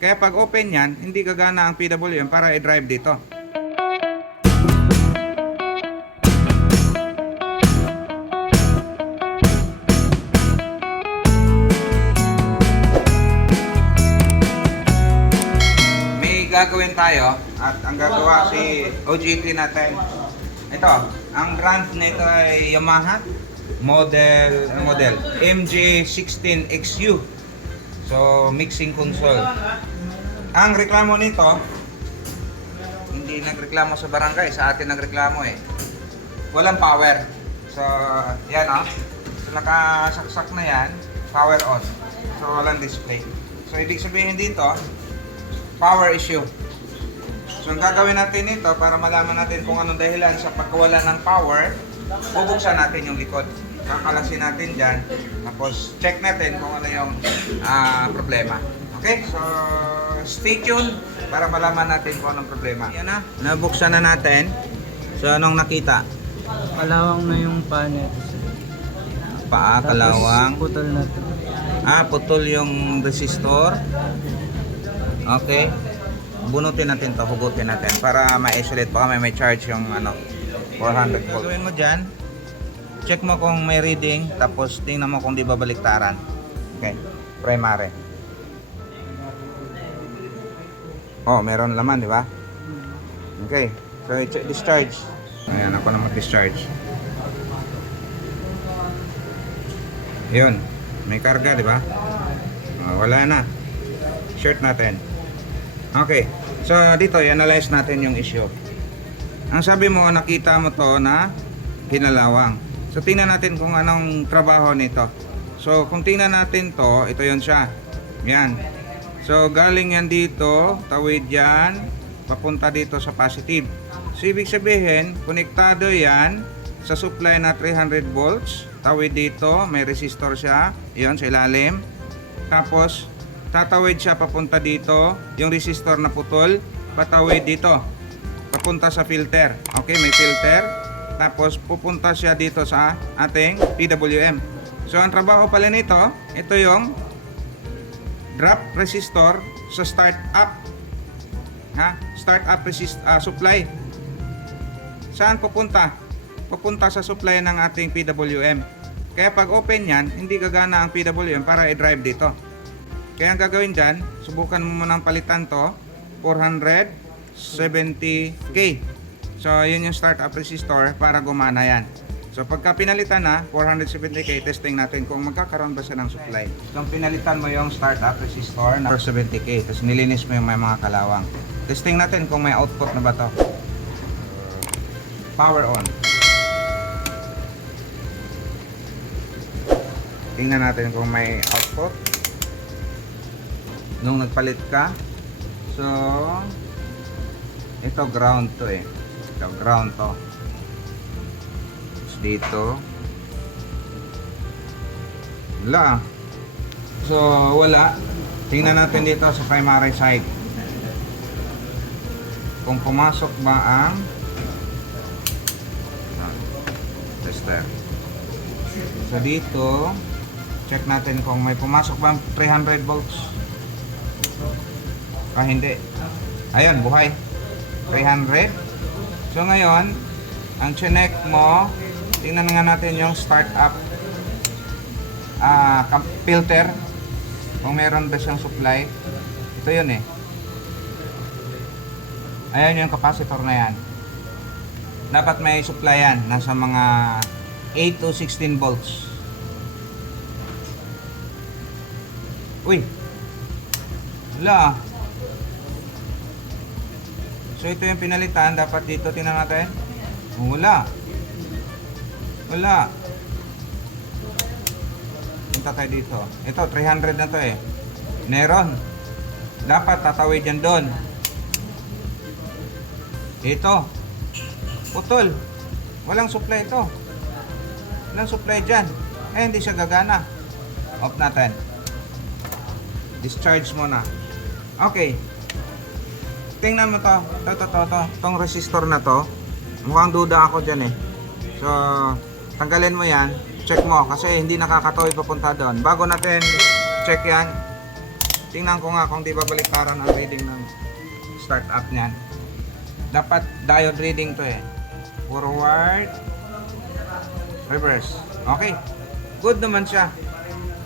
Kaya pag open yan, hindi gagana ang PWM para i-drive dito. May gagawin tayo at ang gagawa si OJT natin. Ito, ang brand nito ay Yamaha model MJ16XU. So, mixing console. Ang reklamo nito, hindi nagreklamo sa barangay, sa atin nagreklamo eh. Walang power. So, yan o. So, nakasaksak na yan, power on. So, walang display. So, ibig sabihin dito, power issue. So, ang gagawin natin ito para malaman natin kung anong dahilan sa pagkawala ng power, bubuksan natin yung likod. Kakalasin natin dyan, tapos check natin kung ano yung problema. Okay? So, stay tuned para malaman natin kung anong problema. Yan na, nabuksan na natin. So, anong nakita? Kalawang na yung panel. Paa, kalawang. Tapos putol na to. Putol yung resistor. Okay. Bunutin natin to, hugutin natin para ma-isolate. Baka may charge yung 400 volt. Gawin mo dyan, check mo kung may reading, tapos tingnan mo kung di babaliktaran. Okay, primary. Oh, meron laman, di ba? Okay, so discharge. Ayan, ako na mag-discharge. Yun, may karga, di ba? Wala na. Short natin. Okay, so dito i-analyze natin yung issue. Ang sabi mo, nakita mo to na kinalawang. So tingnan natin kung anong trabaho nito. So kung tingnan natin to, ito yon siya. Yan. So galing yan dito, tawid yan, papunta dito sa positive. So ibig sabihin, konektado yan sa supply na 300 volts, tawid dito, may resistor siya, yon sa ilalim. Tapos tatawid siya papunta dito, yung resistor na putol, patawid dito, papunta sa filter. Okay, may filter. Tapos pupunta siya dito sa ating PWM. So ang trabaho pala nito, ito yung drop resistor sa start up. Start up supply. Saan pupunta? Pupunta sa supply ng ating PWM. Kaya pag open yan, hindi gagana ang PWM para i-drive dito. Kaya ang gagawin dyan, subukan mo munang palitan to, 470K. So, yun yung startup resistor para gumana yan. So, pagka pinalitan na, 470K, testing natin kung magkakaroon ba siya ng supply. So, pinalitan mo yung startup resistor na 470K, tapos nilinis mo yung may mga kalawang. Testing natin kung may output na ba to. Power on. Tingnan natin kung may output. Nung nagpalit ka, so ito ground to eh, ito ground to. Tapos dito wala, so wala. Tingnan natin dito sa primary side kung pumasok ba ang tester. So dito check natin kung may pumasok ba ang 300 volts. Hindi. Ayun, buhay. 300. So ngayon, ang chinek mo, tingnan nga natin yung startup filter. Kung meron ba siyang supply. Ito yun eh. Ayan yung capacitor na yan. Dapat may supply yan. Nasa mga 8 to 16 volts. Uy. Wala. So ito yung pinalitan, dapat dito tingnan natin. Wala. Wala. Punta tayo dito. Ito 300 na to eh. Meron. Dapat tatawid yan doon. Ito. Putol. Walang supply ito. Walang supply dyan. Hindi siya gagana. Off natin. Discharge muna. Okay. Tingnan mo to. Itong resistor na to. Mukhang duda ako dyan eh. So, tanggalin mo yan. Check mo kasi hindi nakakatawid papunta doon. Bago natin check yan, Tingnan ko nga kung di ba baliktaran ang reading ng startup niyan. Dapat diode reading to eh. Forward, reverse. Okay. Good naman siya.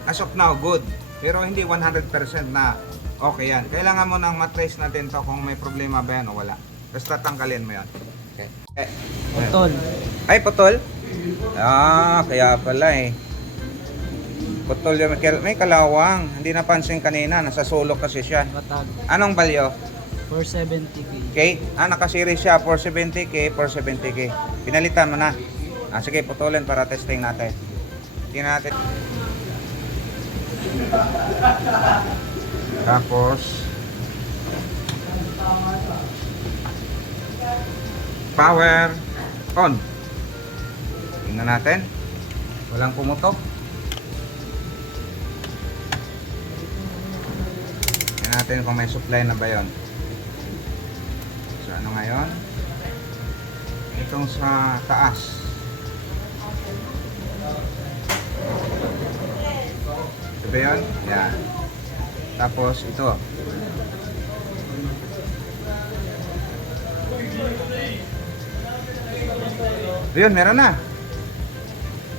As of now, good. Pero hindi 100% na okay yan. Kailangan mo nang matrace natin to kung may problema ba yan o wala. Tapos tatanggalin mo yan. Okay. Putol. Ay, putol? Ah, kaya pala eh. Putol yung may kalawang. Hindi napansin kanina. Nasa sulok kasi siya. Batag. Anong value? 470k. Okay? Nakaseries siya. 470k, 470k. Pinalitan mo na. Sige, putulin para testing natin. Tingnan natin. Tapos power on. Tingnan natin. Walang pumutok. Tingnan natin kung may supply na ba yun. So ano ngayon? Itong sa taas. Ito yun? Yan. Tapos ito. Yun, meron na.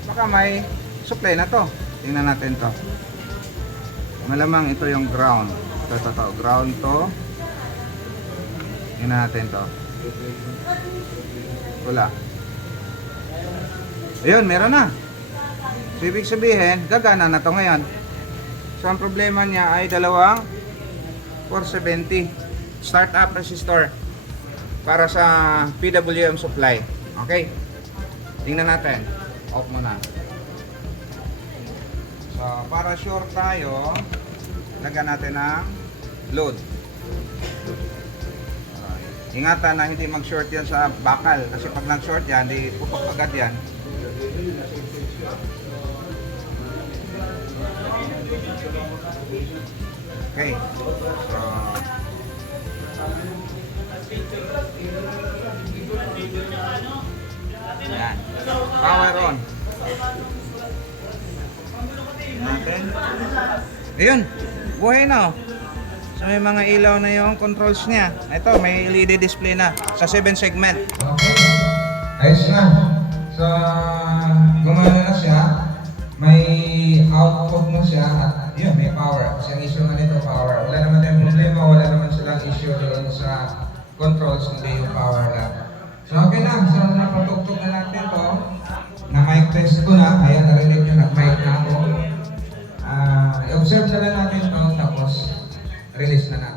Baka may supply na to. Tingnan natin to. Malamang ito yung ground. Ito. Ground to. Tingnan natin to. Wala. Ayun, meron na. So, ibig sabihin, gagana na to ngayon. So, ang problema niya ay dalawang 470 startup resistor para sa PWM supply. Okay? Tingnan natin. Off muna. So, para sure tayo, lagyan natin ng load. Ingatan na hindi mag-short yan sa bakal. Kasi pag nag-short yan, di putok agad yan. Okay. So, yan. Power on. Natin. Ayun. Buhay na oh. So may mga ilaw na yung controls niya. Ito, may LED display na sa 7 segment. Okay. Ayos na. So, gumana na siya. May output mo siya at yun, may power. Kasi ang issue nga nito, power. Wala naman tayong problema, wala naman silang issue doon sa controls, hindi yung power lang. So, okay na. So, napatugtog na natin to. Na-mic test ko na. Ayan, narinig nyo, nag-mic na ako. I-observe na lang natin to, tapos release na natin.